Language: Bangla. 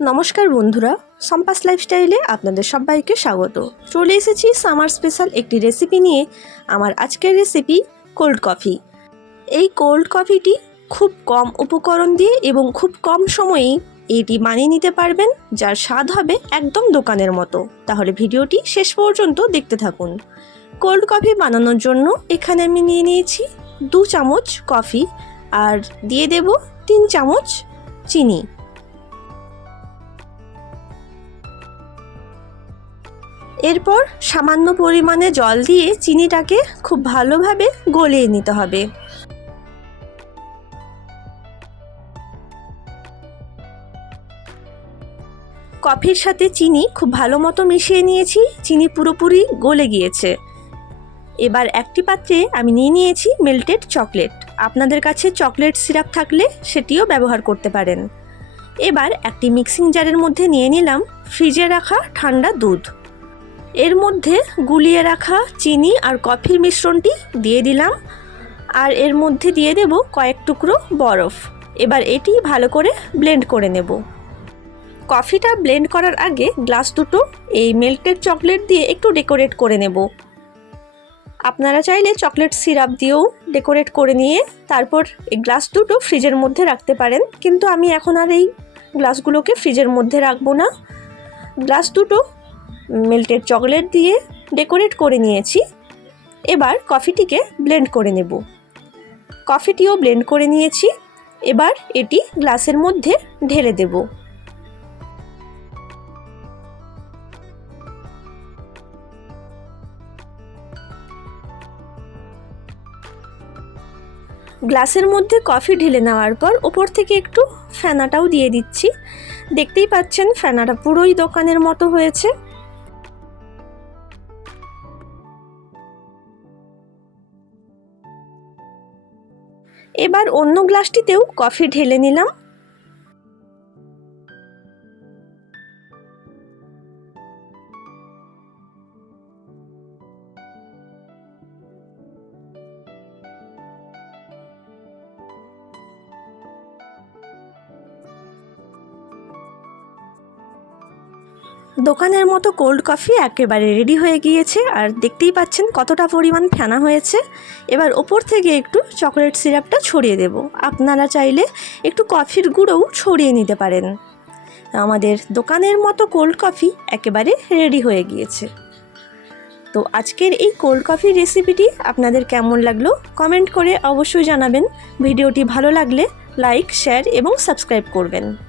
নমস্কার বন্ধুরা, সম্পাস লাইফস্টাইলে আপনাদের সবাইকে স্বাগত। চলে এসেছি সামার স্পেশাল একটি রেসিপি নিয়ে আমার আজকের রেসিপি কোল্ড কফি। এই কোল্ড কফিটি খুব কম উপকরণ দিয়ে এবং খুব কম সময়েই এটি বানিয়ে নিতে পারবেন, যার স্বাদ হবে একদম দোকানের মতো। তাহলে ভিডিওটি শেষ পর্যন্ত দেখতে থাকুন। কোল্ড কফি বানানোর জন্য এখানে আমি নিয়ে নিয়েছি দু চামচ কফি আর দিয়ে দেব তিন চামচ চিনি। এরপর সামান্য পরিমাণে জল দিয়ে চিনিটাকে খুব ভালোভাবে গলিয়ে নিতে হবে। কফির সাথে চিনি খুব ভালো মতো মিশিয়ে নিয়েছি, চিনি পুরোপুরি গলে গিয়েছে। এবার একটি পাত্রে আমি নিয়ে নিয়েছি মেল্টেড চকলেট। আপনাদের কাছে চকলেট সিরাপ থাকলে সেটিও ব্যবহার করতে পারেন। এবার একটি মিক্সিং জারের মধ্যে নিয়ে নিলাম ফ্রিজে রাখা ঠান্ডা দুধ। এর মধ্যে গুলিয়ে রাখা চিনি আর কফির মিশ্রণটি দিয়ে দিলাম। আর এর মধ্যে দিয়ে দেব কয়েক টুকরো বরফ। এবার এটি ভালো করে ব্লেন্ড করে নেব। কফিটা ব্লেন্ড করার আগে গ্লাস দুটো এই মেল্টেড চকলেট দিয়ে একটু ডেকোরেট করে নেব। আপনারা চাইলে চকলেট সিরাপ দিয়েও ডেকোরেট করে নিয়ে তারপর এই গ্লাস দুটো ফ্রিজের মধ্যে রাখতে পারেন। কিন্তু আমি এখন আর এই গ্লাসগুলোকে ফ্রিজের মধ্যে রাখব না। গ্লাস দুটো মেল্টেড চকলেট দিয়ে ডেকোরেট করে নিয়েছি। এবার কফিটিকে ব্লেন্ড করে নেব। কফিটিও ব্লেন্ড করে নিয়েছি। এবার এটি গ্লাসের মধ্যে ঢেলে দেব। গ্লাসের মধ্যে কফি ঢেলে নেওয়ার পর ওপর থেকে একটু ফেনাটাও দিয়ে দিচ্ছি। দেখতেই পাচ্ছেন ফেনাটা পুরোই দোকানের মতো হয়েছে। এবার অন্য গ্লাসটিতেও কফি ঢেলে নিলাম। দোকানের মতো কোল্ড কফি একেবারে রেডি হয়ে গিয়েছে আর দেখতেই পাচ্ছেন কতটা পরিমাণ ফেনা হয়েছে। এবার ওপর থেকে একটু চকলেট সিরাপটা ছড়িয়ে দেব। আপনারা চাইলে একটু কফির গুঁড়োও ছড়িয়ে নিতে পারেন। আমাদের দোকানের মতো কোল্ড কফি একেবারে রেডি হয়ে গিয়েছে। তো আজকের এই কোল্ড কফি রেসিপিটি আপনাদের কেমন লাগল কমেন্ট করে অবশ্যই জানাবেন। ভিডিওটি ভালো লাগলে লাইক শেয়ার এবং সাবস্ক্রাইব করবেন।